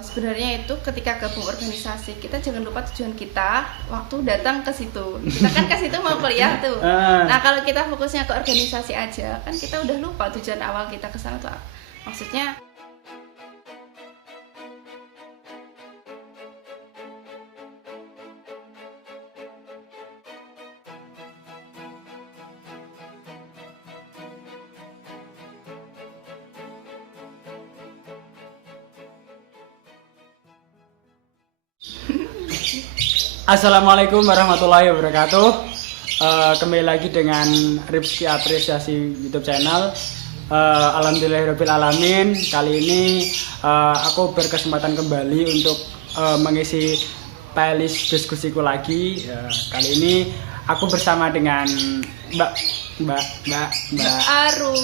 Sebenarnya itu ketika gabung organisasi, kita jangan lupa tujuan kita waktu datang ke situ. Kita kan ke situ mau kuliah tuh. Nah, kalau kita fokusnya ke organisasi aja, kan kita udah lupa tujuan awal kita ke sana tuh. Maksudnya Assalamualaikum warahmatullahi wabarakatuh. Kembali lagi dengan Rizky Apresiasi YouTube channel. Alhamdulillahirabbil alamin. Kali ini aku berkesempatan kembali untuk mengisi playlist diskusiku lagi. Kali ini aku bersama dengan Mbak Arum.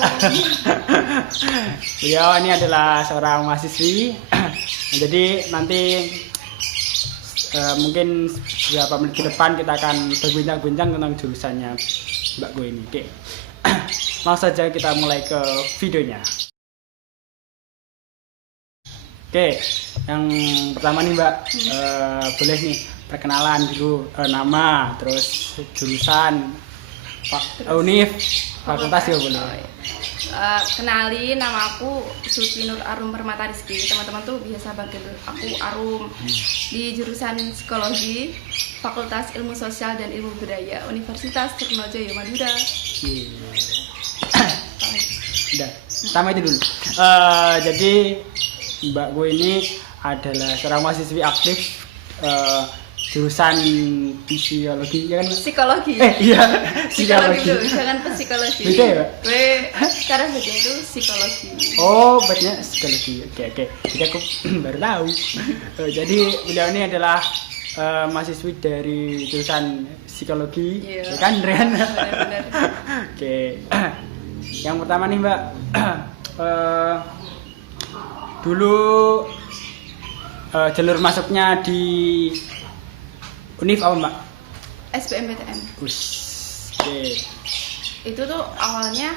Beliau ini adalah seorang mahasiswi. Jadi nanti mungkin beberapa menit ke depan kita akan berbincang-bincang tentang jurusannya Mbak gue ini. Oke. Langsung saja kita mulai ke videonya. Oke, yang pertama nih Mbak, boleh nih perkenalan dulu, nama, terus jurusan, univ, fakultas ya boleh. Kenalin, nama aku Suci Nur Arum Permata Rizky. Teman-teman tuh biasa panggil aku Arum. Di jurusan psikologi, Fakultas Ilmu Sosial dan Ilmu Budaya, Universitas Trunojoyo Madura. Udah, sama itu dulu. Jadi Mbak gue ini adalah seorang mahasiswi aktif jurusan psikologi, ya kan? Psikologi. Iya, Psikologi dulu, jangan psikologi. Beda ya, Mbak? Cara baca itu psikologi. Oh, bacanya psikologi. Oke. Jadi aku baru tahu. Jadi beliau ini adalah mahasiswi dari jurusan psikologi, ya kan, Rian? Benar. Oke. Yang pertama nih, Mbak. Dulu jalur masuknya di univ apa, Mbak? SBMPTN. Oke. Itu tuh awalnya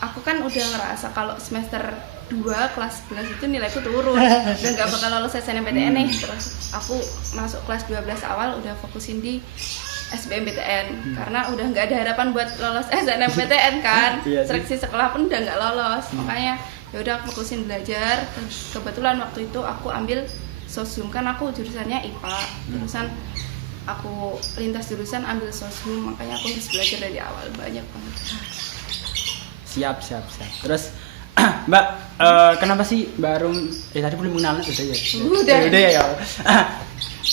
aku kan udah ngerasa kalau semester 2 kelas 11 itu nilaiku turun dan gak bakal lolos SNMPTN nih. Terus aku masuk kelas 12 awal udah fokusin di SBMPTN karena udah nggak ada harapan buat lolos SNMPTN kan. Iya sih. Seleksi sekolah pun udah nggak lolos. Makanya ya udah aku fokusin belajar. Terus kebetulan waktu itu aku ambil sosium, kan aku jurusannya IPA. Jurusan aku lintas jurusan ambil sosium, makanya aku harus belajar dari awal banyak banget. Siap. Terus Mbak, kenapa sih Mbak Arum tadi belum mengenal udah ya? Udah ya.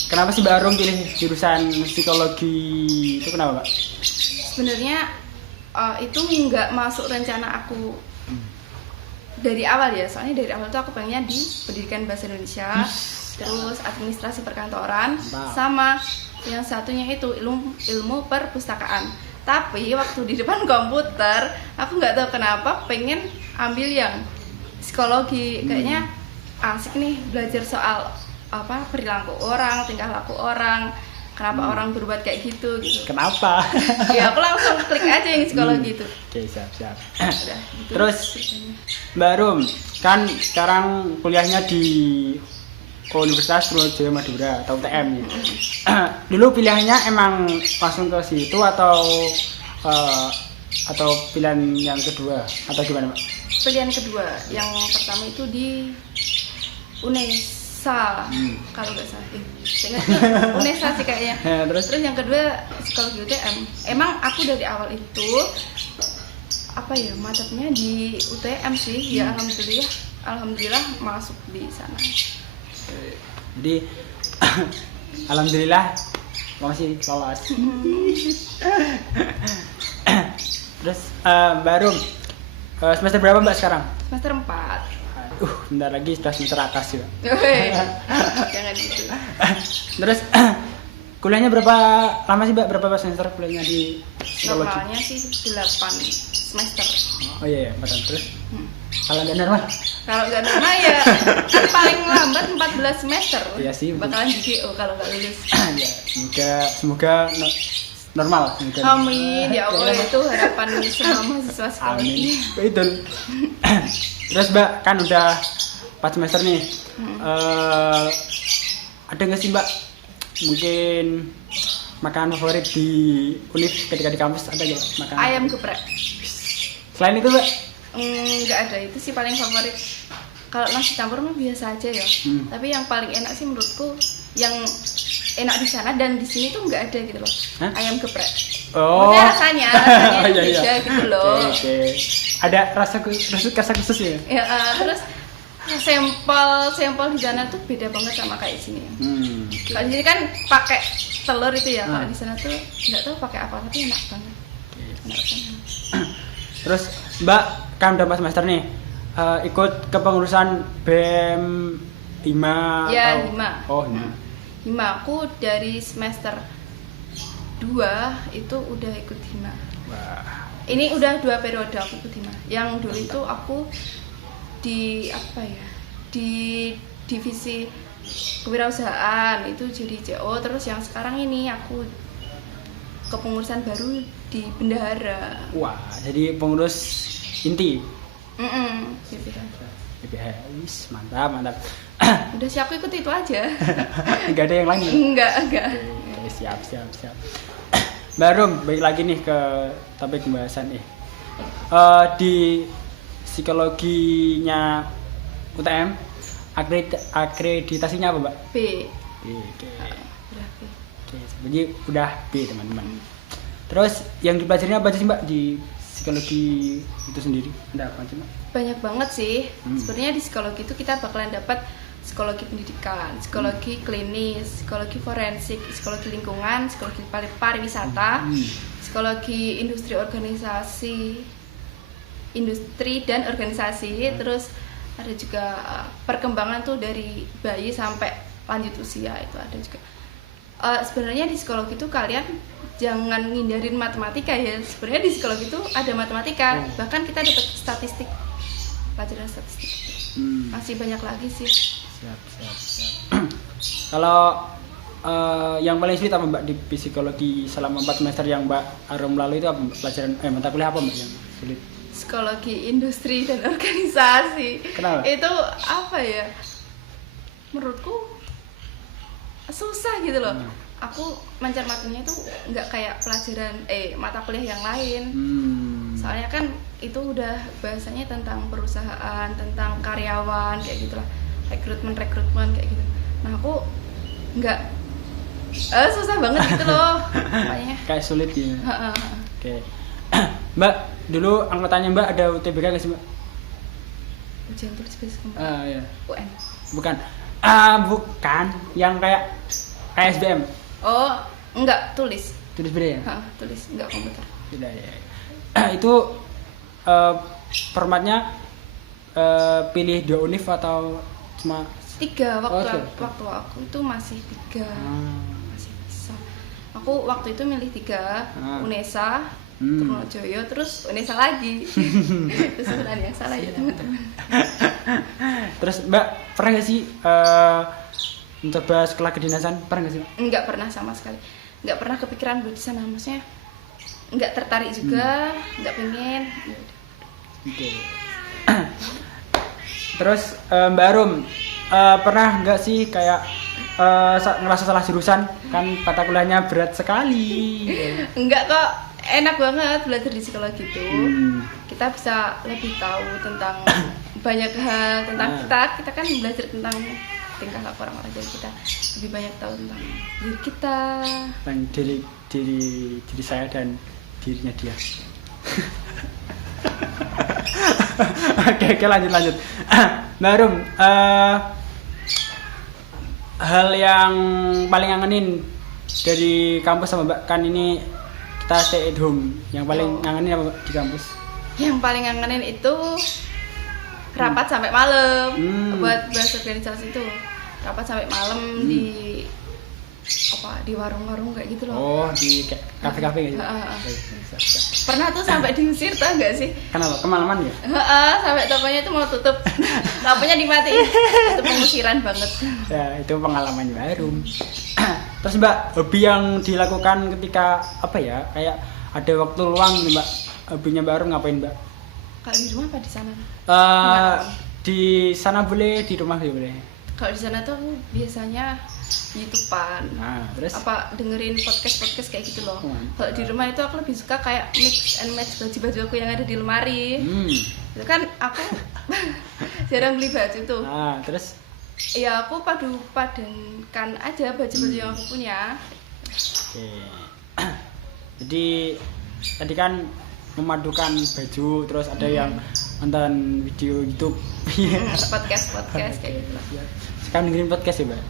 Kenapa sih Mbak Arum pilih jurusan psikologi itu, kenapa, Mbak? Sebenarnya itu nggak masuk rencana aku dari awal ya. Soalnya dari awal tuh aku pengennya di pendidikan bahasa Indonesia, terus administrasi perkantoran, sama yang satunya itu ilmu perpustakaan. Tapi waktu di depan komputer, aku nggak tahu kenapa pengen ambil yang psikologi. Kayaknya asik nih belajar soal perilaku orang, tingkah laku orang, kenapa orang berbuat kayak gitu. Kenapa? Ya aku langsung klik aja yang psikologi itu. Oke, siap. Udah, gitu. Terus Mbak Arum kan sekarang kuliahnya di Universitas Trunojoyo Madura atau UTM ya. Dulu pilihannya emang langsung ke situ atau pilihan yang kedua atau gimana, Mbak? Pilihan kedua, yang pertama itu di UNESA, kalau nggak salah. Saya ingat UNESA sih kayaknya. Terus yang kedua psikologi UTM. Emang aku dari awal itu mantapnya di UTM sih. Ya alhamdulillah masuk di sana. Jadi alhamdulillah masih lolos. Terus Mbak Arum semester berapa, Mbak, sekarang? Semester 4. Bentar lagi sudah semester atas ya. Jangan gitu. Terus kuliahnya berapa lama sih, Mbak? Berapa semester kuliahnya di psikologi? Normalnya sih 8 semester. Oh iya, 4 terus. Kalau nggak normal? Kalau nggak normal ya paling lambat 14 semester. Iya sih. Bakalan di DO kalau nggak lulus. Ya, semoga normal. Amin, ya Allah, itu harapan semua mahasiswa psikologi. Amin. Itu. Terus Mbak, kan udah 4 semester nih. Ada nggak sih Mbak mungkin makanan favorit di Univ ketika di kampus, ada nggak makanan? Ayam geprek. Selain itu Mbak? Nggak ada, itu sih paling favorit. Kalau nasi campur mah biasa aja ya. Tapi yang paling enak sih menurutku yang enak di sana dan di sini tuh nggak ada gitu loh. Hah? Ayam geprek. Oh. Maksudnya rasanya Iya, iya. beda gitu loh. Oke. Ada rasa khusus ya? Ya, terus sampel di sana tuh beda banget sama kayak sini. Kalau di sini kan pakai telur itu ya, kalau di sana tuh nggak tahu pakai apa tapi enak banget. Enak banget. Terus Mbak kan udah pas semester nih, ikut kepengurusan BEM 5 Ya, atau... 5. Oh 5. 5 aku dari semester 2 itu udah ikut hima. Wah. Ini udah 2 periode aku ikut hima. Yang dulu itu aku di apa ya? Di divisi kewirausahaan itu jadi CO, terus yang sekarang ini aku kepengurusan baru di bendahara. Wah, jadi pengurus inti. Wis, mantap. Udah sih aku ikut itu aja. Enggak ada yang lain. Enggak. Oke, siap. Baru balik lagi nih ke topik pembahasan nih. Di psikologinya UTM akreditasinya apa, Mbak? B. Oke. Udah B. Oke, jadi udah B, teman-teman. Terus yang dipelajarinya apa aja sih, Mbak, di psikologi itu sendiri? Ada apa aja, Mbak? Banyak banget sih. Sebenarnya di psikologi itu kita bakalan dapat psikologi pendidikan, psikologi klinis, psikologi forensik, psikologi lingkungan, psikologi pariwisata, psikologi industri dan organisasi, terus ada juga perkembangan tuh dari bayi sampai lanjut usia itu ada juga. Sebenarnya di psikologi itu kalian jangan ngindarin matematika ya. Sebenarnya di psikologi itu ada matematika, bahkan kita dapat statistik, pelajaran statistik. Masih banyak lagi sih. Siap. Kalau yang paling sulit apa, Mbak, di psikologi selama 4 semester yang Mbak Arum lalu itu apa, Mbak? Pelajaran mata kuliah apa, Mbak, yang sulit? Psikologi industri dan organisasi. Kenapa? Itu apa ya? Menurutku susah gitu loh. Aku mencermatinya itu nggak kayak pelajaran mata kuliah yang lain. Soalnya kan itu udah bahasanya tentang perusahaan, tentang karyawan kayak gitulah, rekrutmen kayak gitu. Nah aku nggak susah banget gitu loh, makanya. Kayak sulit ya. Oke. Mbak, dulu angkatannya Mbak ada UTBK nggak sih, Mbak? Ujian tulis bahasa Iya. UN. Bukan. Bukan yang kayak SBM. Oh, enggak, tulis. Tulis beda ya? Tulis, enggak komputer. Beda ya. Itu formatnya pilih 2 univ atau cuma 3 waktu tiga. waktu aku itu masih 3. Masih bisa. Aku waktu itu milih 3, UNESA, Trunojoyo, terus UNESA lagi. Itu sebenarnya yang salah ya, teman-teman. Terus Mbak pernah nggak sih mencoba sekolah kedinasan? Pernah nggak sih, Mbak? Enggak pernah sama sekali. Enggak pernah kepikiran buat di sana, maksudnya enggak tertarik juga, enggak pengen. Oke. Terus Mbak Arum pernah nggak sih kayak ngerasa salah jurusan? Kan mata kuliahnya berat sekali. Enggak kok, enak banget belajar di psikologi itu. Kita bisa lebih tahu tentang banyak hal tentang kita kan belajar tentang tingkah laku orang-orang, jadi kita lebih banyak tahu tentang diri kita, dan diri saya dan dirinya dia. Oke, lanjut. Mbak Arum, hal yang paling ngangenin dari kampus sama Mbak, kan ini kita stay at home, yang paling ngangenin apa, Mbak, di kampus? Yang paling ngangenin itu rapat sampai malam. Buat bahas organisasi itu rapat sampai malam di warung-warung kayak gitu loh. Oh, di kafe-kafe gitu. Pernah tuh sampai diusir, tau gak sih? Kenapa? Kemalaman ya? Sampai tokonya itu mau tutup, lampunya dimatiin. Itu pengusiran banget. Ya, itu pengalaman baru. Terus Mbak, hobi yang dilakukan ketika apa ya? Kayak ada waktu luang nih, Mbak. Hobinya Mbak Arum ngapain, Mbak? Kalau di rumah apa di sana? Di sana boleh, di rumah juga boleh. Kalau di sana tuh aku biasanya YouTubean, Terus dengerin podcast kayak gitu loh. Mantap. Kalau di rumah itu aku lebih suka kayak mix and match baju-baju aku yang ada di lemari. Itu kan aku jarang beli baju tuh. Terus Ya aku padankan aja baju-baju yang aku punya. oke. Jadi tadi kan memadukan baju, terus ada yang nonton video YouTube, podcast kayak gitu. sekarang dengerin podcast ya Mbak.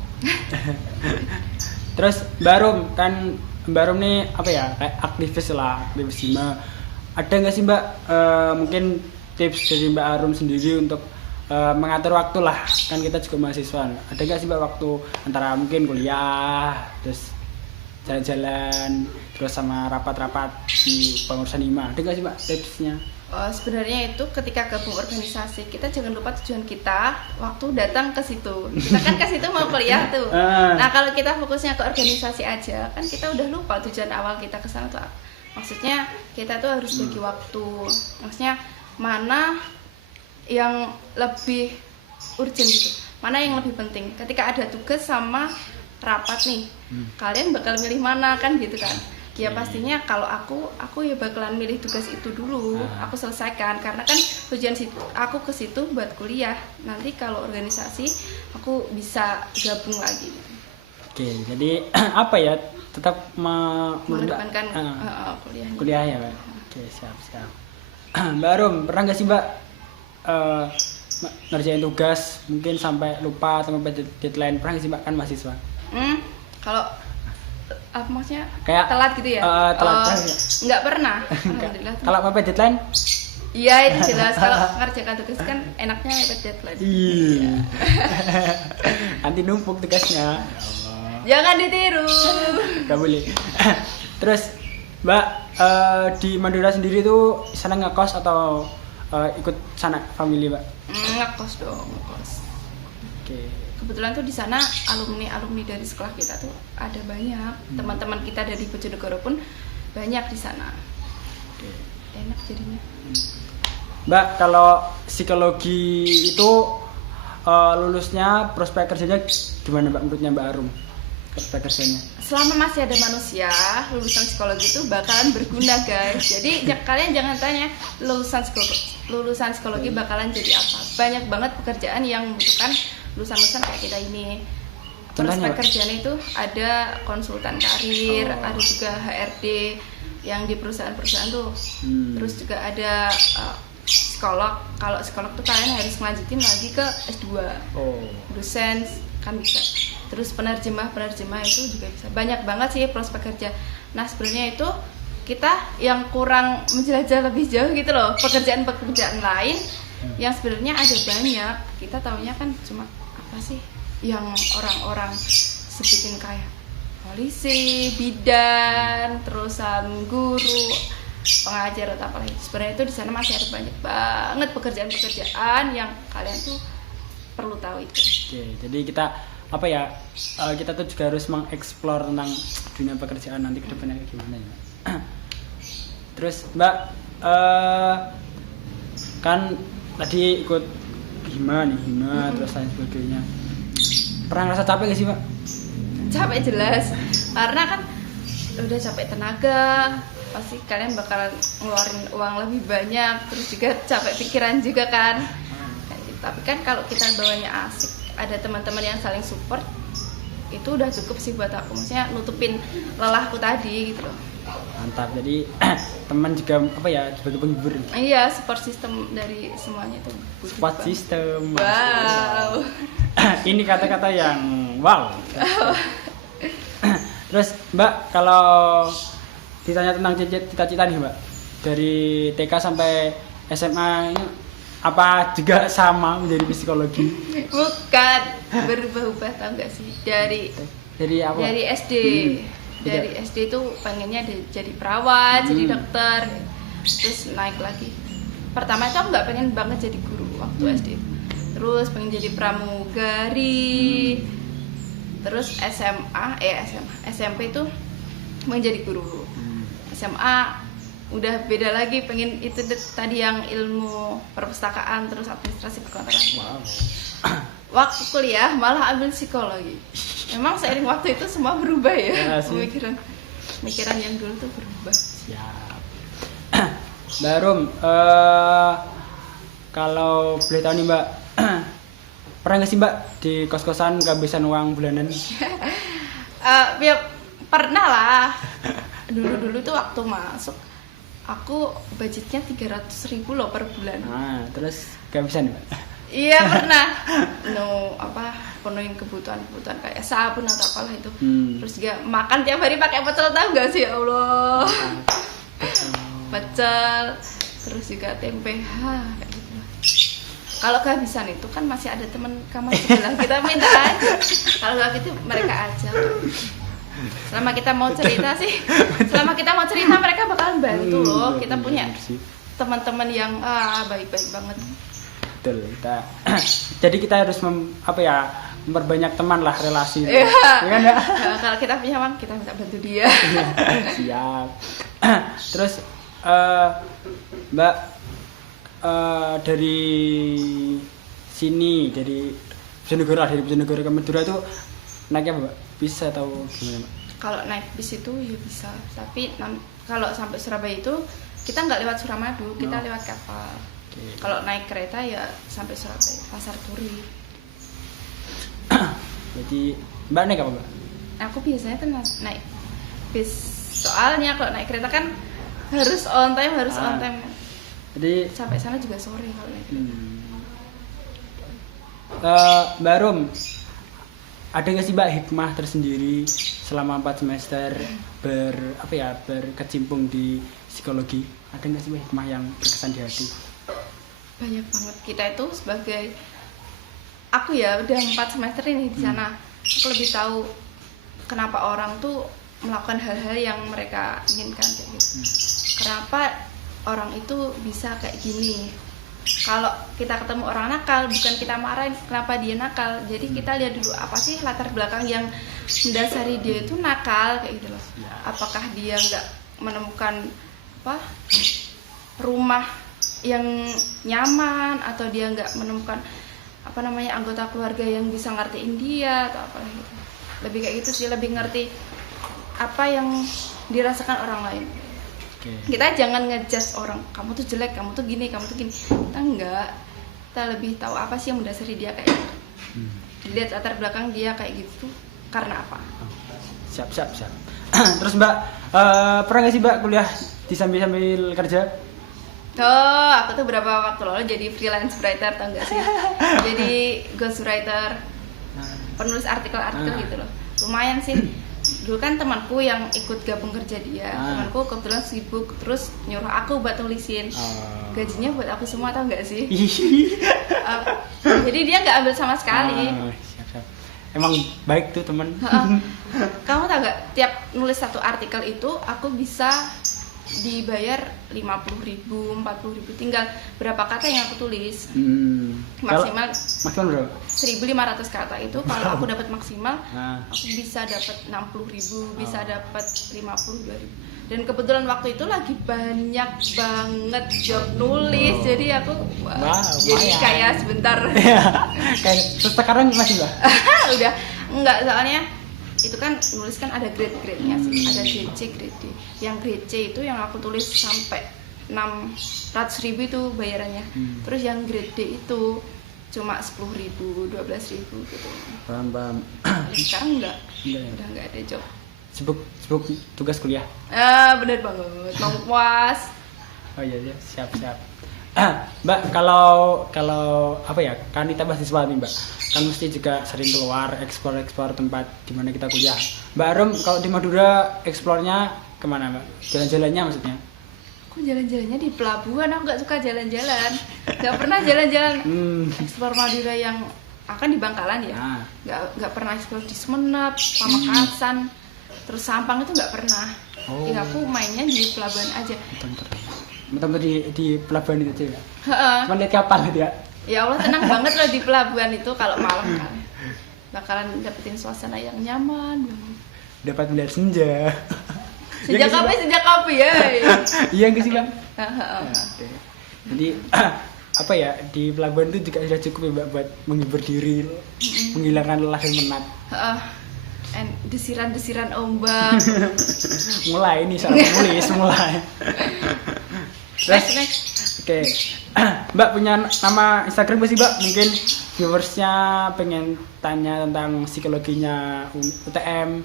Terus Mbak Rum nih apa ya, kayak aktivis Hima. Ada nggak sih Mbak mungkin tips dari Mbak Arum sendiri untuk mengatur waktu lah, kan kita juga mahasiswa. Ada nggak sih Mbak waktu antara mungkin kuliah, terus jalan-jalan, terus sama rapat-rapat di pengurusan Hima? Ada nggak sih Mbak tipsnya? Sebenarnya itu ketika gabung organisasi kita jangan lupa tujuan kita waktu datang ke situ. Kita kan ke situ mau kuliah tuh. Nah kalau kita fokusnya ke organisasi aja kan kita udah lupa tujuan awal kita ke sana tuh apa. Maksudnya kita tuh harus bagi waktu. Maksudnya mana yang lebih urgent gitu, mana yang lebih penting. Ketika ada tugas sama rapat nih, kalian bakal milih mana kan gitu kan? Ya pastinya kalau aku ya bakalan milih tugas itu dulu, aku selesaikan karena kan tujuan aku ke situ buat kuliah. Nanti kalau organisasi aku bisa gabung lagi. Oke, jadi apa ya, tetap mengedepankan kuliah ya Mbak. Oke, siap. Mbak Rum, pernah nggak sih Mbak ngerjain tugas mungkin sampai lupa sampai deadline? Pernah nggak sih Mbak, kan mahasiswa? Kalau apa maksudnya kayak telat gitu ya? Telat nggak pernah. Alhamdulillah. Kalau mepet deadline? Iya itu jelas. Kalau ngerjakan tugas kan enaknya mepet deadline. Iya. Nanti numpuk tugasnya. Jangan ditiru. Gak boleh. Terus Mbak di Madura sendiri tuh sana ngekos atau ikut sana family Mbak? Ngekos dong, ngekos. Oke. Kebetulan tuh di sana alumni dari sekolah kita tuh ada banyak. Teman-teman kita dari Bojonegoro pun banyak di sana. Oke. Enak jadinya. Mbak, kalau psikologi itu lulusnya prospek kerjanya gimana Mbak menurutnya Mbak Arum? Prospek kerjanya? Selama masih ada manusia, lulusan psikologi itu bakalan berguna guys. Jadi kalian jangan tanya lulusan psikologi bakalan jadi apa. Banyak banget pekerjaan yang membutuhkan lulusan kayak kita ini. Prospek kerjanya itu ada konsultan karir, ada juga HRD yang di perusahaan-perusahaan tuh. Terus juga ada psikolog. Kalau psikolog tuh kalian harus melanjutin lagi ke S2. Dosen kan bisa. Terus penerjemah itu juga bisa. Banyak banget sih prospek kerja. Nah sebenarnya itu kita yang kurang menjelajah lebih jauh gitu loh, pekerjaan lain yang sebenarnya ada banyak. Kita taunya kan cuma apa sih yang orang-orang sebutin kayak polisi, bidan, terusan guru, pengajar atau apa lagi. Sebenarnya itu di sana masih ada banyak banget pekerjaan-pekerjaan yang kalian tuh perlu tahu itu. Oke, jadi kita kita tuh juga harus mengeksplor tentang dunia pekerjaan nanti ke depannya kayak gimana ya. Terus Mbak kan tadi ikut Hima terus lain sebagainya. Pernah ngerasa capek gak sih Mbak? Capek jelas, karena kan udah capek tenaga, pasti kalian bakalan ngeluarin uang lebih banyak, terus juga capek pikiran juga kan. Tapi kan kalau kita bawanya asik, ada teman-teman yang saling support, itu udah cukup sih buat aku. Maksudnya nutupin lelahku tadi gitu loh. Mantap, jadi teman juga sebagai penghibur. Iya, support system dari semuanya tuh. Support system. Wow. Ini kata-kata yang wow. Terus Mbak, kalau ditanya tentang cita-cita nih Mbak, dari TK sampai SMA ini apa juga sama menjadi psikologi? Bukan, berubah-ubah tau gak sih? Dari apa? Dari SD. Dari SD itu pengennya jadi perawat, jadi dokter, terus naik lagi. Pertama itu aku nggak pengen banget jadi guru waktu SD. Terus pengen jadi pramugari. Terus SMP itu menjadi guru. SMA udah beda lagi, pengen itu tadi yang ilmu perpustakaan terus administrasi perkantoran. Wow. waktu kuliah malah ambil psikologi. Emang seiring waktu itu semua berubah Ya, ya, sih. pemikiran yang dulu tuh berubah. Siap. Mbak Rum, kalau boleh tahu nih Mbak, pernah nggak sih Mbak di kos-kosan kehabisan uang bulanan? Ya pernah lah. Dulu tuh waktu masuk aku budgetnya 300.000 loh per bulan. Nah, terus kehabisan Mbak? Iya pernah. Penuhin kebutuhan kayak sabun atau apalah itu. Terus juga makan tiap hari pakai pecel, tahu nggak sih? Ya Allah. Pecel, terus juga tempe, kayak gitu. Kalau kehabisan itu kan masih ada teman kamar sebelah, kita minta aja. Kalau nggak gitu mereka aja. Selama kita mau cerita mereka bakalan bantu loh. Kita punya teman-teman yang baik-baik banget. Betul. Jadi kita harus memperbanyak teman lah, relasi. Iya. Ya kan ya? Kalau kita punya uang, kita minta bantu dia. Siap. Terus Mbak, dari sini, dari Bojonegoro ke Madura itu naiknya Mbak? Bisa tahu gimana Mbak? Kalau naik bis itu ya bisa, tapi kalau sampai Surabaya itu kita nggak lewat Suramadu, kita lewat kapal. Okay. Kalau naik kereta ya sampai Surabaya, Pasar Turi. Jadi Mbak naik apa Mbak? Aku biasanya tuh naik bis, soalnya kalau naik kereta kan harus on time. Jadi Sampai sana juga sore kalau naik kereta. Mbak Rum, ada nggak sih Mbak hikmah tersendiri selama 4 semester berkecimpung di psikologi? Ada nggak sih Mbak hikmah yang berkesan di hati? Banyak banget. Kita itu sebagai aku ya udah 4 semester ini di sana, aku lebih tahu kenapa orang tuh melakukan hal-hal yang mereka inginkan kayak gitu. Kenapa orang itu bisa kayak gini? Kalau kita ketemu orang nakal, bukan kita marahin kenapa dia nakal. Jadi kita lihat dulu apa sih latar belakang yang mendasari dia itu nakal kayak gitu loh. Apakah dia nggak menemukan rumah yang nyaman, atau dia nggak menemukan anggota keluarga yang bisa ngertiin dia atau apa gitu. Lebih kayak gitu sih, lebih ngerti apa yang dirasakan orang lain. Kita jangan ngejudge orang, kamu tuh jelek, kamu tuh gini. Kita enggak. Kita lebih tahu apa sih yang mendasari dia kayak gitu. Lihat latar belakang dia kayak gitu karena apa. Siap. Terus Mbak, pernah nggak sih Mbak kuliah sambil kerja? Oh, aku tuh beberapa waktu lalu jadi freelance writer, tau gak sih? Jadi ghostwriter, penulis artikel gitu loh. Lumayan sih. Dulu kan temanku yang ikut gabung kerja dia, temanku kebetulan sibuk, terus nyuruh aku buat tulisin. Gajinya buat aku semua, tau gak sih? Jadi dia nggak ambil sama sekali. Siap. Emang baik tuh teman. Kamu tau gak, tiap nulis satu artikel itu aku bisa dibayar 50.000, 40.000, tinggal berapa kata yang aku tulis. Maksimal berapa? 1.500 kata itu kalau aku dapat maksimal, aku bisa dapat 60.000, bisa dapat 52.000. Dan kebetulan waktu itu lagi banyak banget job nulis, jadi aku jadi kayak sebentar. Kayak sekarang masih Mbak? Udah enggak, soalnya itu kan nulis kan ada grade-nya sih, ada grade C, grade D. Yang grade C itu yang aku tulis sampai 600.000 itu bayarannya. Terus yang grade D itu cuma 10.000, 12.000 gitu. Paham. Sekarang udah enggak ada job. Sibuk tugas kuliah. Bener banget, mau puas. Oh iya, siap. Mbak, kalau kan kita mahasiswa nih Mbak, kan mesti juga sering keluar eksplor tempat di mana kita kuliah. Mbak Rum, kalau di Madura eksplornya kemana Mbak? Jalan-jalannya maksudnya? Aku jalan-jalannya di pelabuhan, aku nggak suka jalan-jalan, nggak pernah jalan-jalan eksplor Madura yang akan di Bangkalan ya, nggak pernah eksplor di Sumenep, Pamekasan, terus Sampang itu nggak pernah. Ya aku mainnya di pelabuhan aja. Betul di pelabuhan itu ya. Cuma lihat kapal gitu ya. Ya Allah, tenang banget loh di pelabuhan itu kalau malam kan. Bakalan dapetin suasana yang nyaman. Dapat melihat senja. Sejak kopi ya. Iya nggak sih Bang? Jadi apa ya, di pelabuhan itu juga sudah cukup ya Mbak buat menghibur diri, menghilangkan lelah dan penat. Desiran-desiran ombak. Mulai nih salah menulis mulai. Next. Oke. Mbak punya nama Instagram gak sih Mbak? Mungkin viewersnya pengen tanya tentang psikologinya UTM.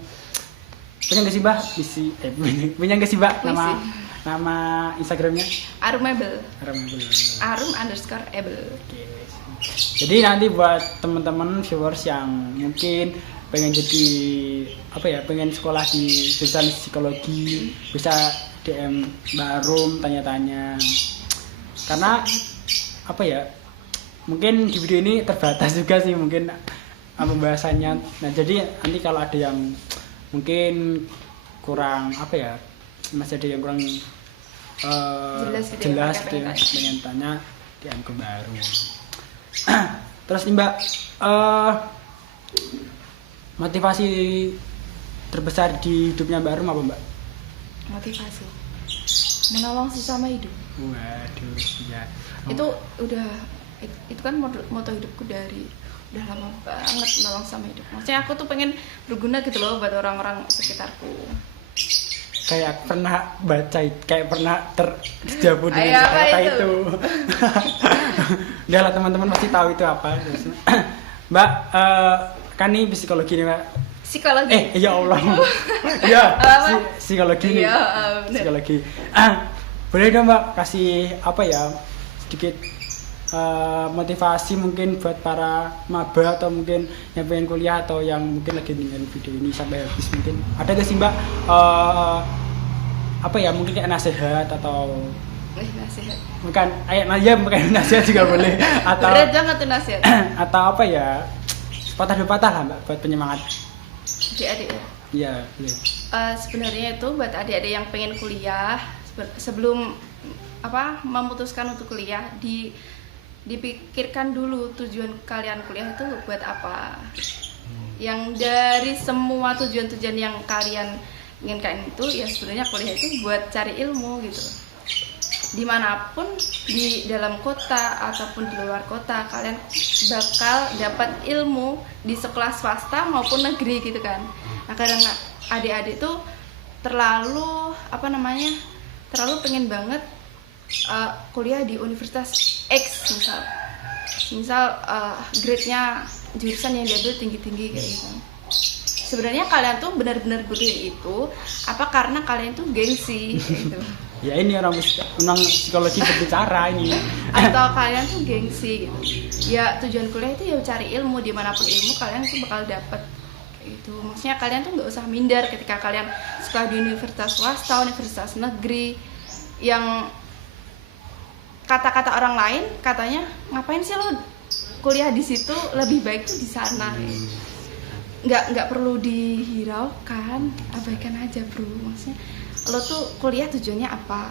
Punya gak sih Mbak? Punya gak sih Mbak nama Instagramnya? Arumable. Arumable. Arum_able. Oke. Jadi nanti buat teman-teman viewers yang mungkin pengen jadi apa ya, pengen sekolah di jurusan psikologi, bisa DM Mbak Arum tanya-tanya. Karena apa ya, mungkin di video ini terbatas juga sih mungkin pembahasannya. Nah jadi nanti kalau ada yang mungkin kurang apa ya, masih ada yang kurang jelas gitu ya, pengen tanya DM ke Mbak Arum. Terus nih Mbak, motivasi terbesar di hidupnya Mbak Arum apa Mbak? Motivasi menolong sesama hidup. Waduh, ya. Itu kan moto hidupku dari udah lama banget, menolong sama hidup. Maksudnya aku tuh pengen berguna gitu loh buat orang-orang sekitarku. Kayak pernah baca, kayak pernah terjabut dengan kata itu. Udah lah teman-teman pasti tahu itu apa. Mbak, kan ini psikologi nih Mbak. Psikologi. Ya Allah. Ya, psikologi nih. Psikologi. Boleh dong Mbak kasih apa ya, sedikit motivasi mungkin buat para maba atau mungkin yang pengen kuliah atau yang mungkin lagi nonton video ini sampai habis, mungkin ada gak sih Mbak apa ya, mungkin kayak nasihat atau nasihat bukan bukan nasihat juga boleh atau berat banget tuh nasihat atau apa ya, patah dua patah lah Mbak buat penyemangat adik-adik ya. Iya boleh. Sebenarnya itu buat adik-adik yang pengen kuliah, sebelum memutuskan untuk kuliah, dipikirkan dulu tujuan kalian kuliah itu buat apa. Yang dari semua tujuan-tujuan yang kalian inginkan itu ya sebenarnya kuliah itu buat cari ilmu gitu. Dimanapun, di dalam kota ataupun di luar kota, kalian bakal dapat ilmu di sekolah swasta maupun negeri gitu kan. Nah kadang adik-adik tuh terlalu pengen banget kuliah di universitas X misal grade-nya jurusan yang diambil tinggi-tinggi kayak gitu. Sebenarnya kalian tuh benar-benar butuh itu apa karena kalian tuh gengsi gitu. Ya ini orang psikologi berbicara ini. Atau kalian tuh gengsi gitu. Ya tujuan kuliah itu ya cari ilmu, dimanapun ilmu kalian tuh bakal dapat itu. Maksudnya kalian tuh nggak usah minder ketika kalian sekolah di universitas swasta, universitas negeri yang kata-kata orang lain katanya ngapain sih lo kuliah di situ, lebih baik tuh di sana. Nggak perlu dihiraukan, abaikan aja bro. Maksudnya lo tuh kuliah tujuannya apa?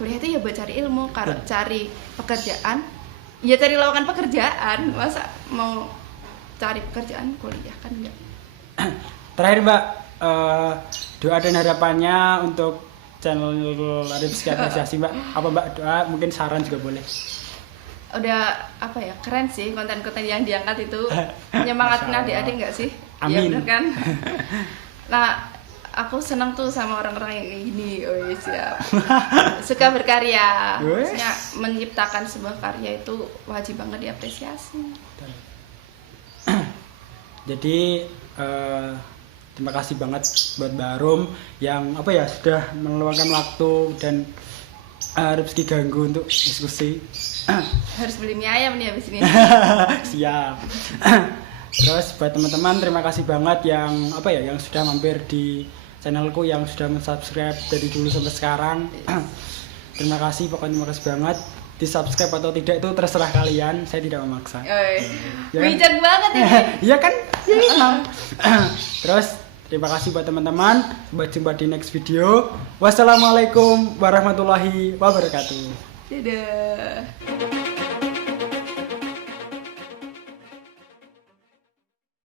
Kuliah itu ya buat cari ilmu, cari pekerjaan, ya cari lowongan pekerjaan. Masa mau cari pekerjaan kuliah kan enggak. Terakhir Mbak, doa dan harapannya untuk channel Rizky Apresiasi Mbak. Apa Mbak, doa mungkin saran juga boleh. Udah keren sih konten-konten yang diangkat itu, nyemangatin adik-adik nggak sih? Amin. Ya bener kan. Nah aku senang tuh sama orang-orang yang kayak gini. Siap. Suka berkarya, maksudnya menciptakan sebuah karya itu wajib banget diapresiasi. Jadi terima kasih banget buat Mbak Arum yang sudah meluangkan waktu dan Rizky ganggu untuk diskusi. Harus beli mie ayam nih abis ini. Siap. Terus buat teman-teman terima kasih banget yang yang sudah mampir di channelku, yang sudah mensubscribe dari dulu sampai sekarang. Terima kasih, pokoknya terima kasih banget. Di subscribe atau tidak itu terserah kalian, saya tidak memaksa. Bijak banget ini. Iya kan? Ya emang. Terus terima kasih buat teman-teman. Sampai jumpa di next video. Wassalamualaikum warahmatullahi wabarakatuh. Dadah.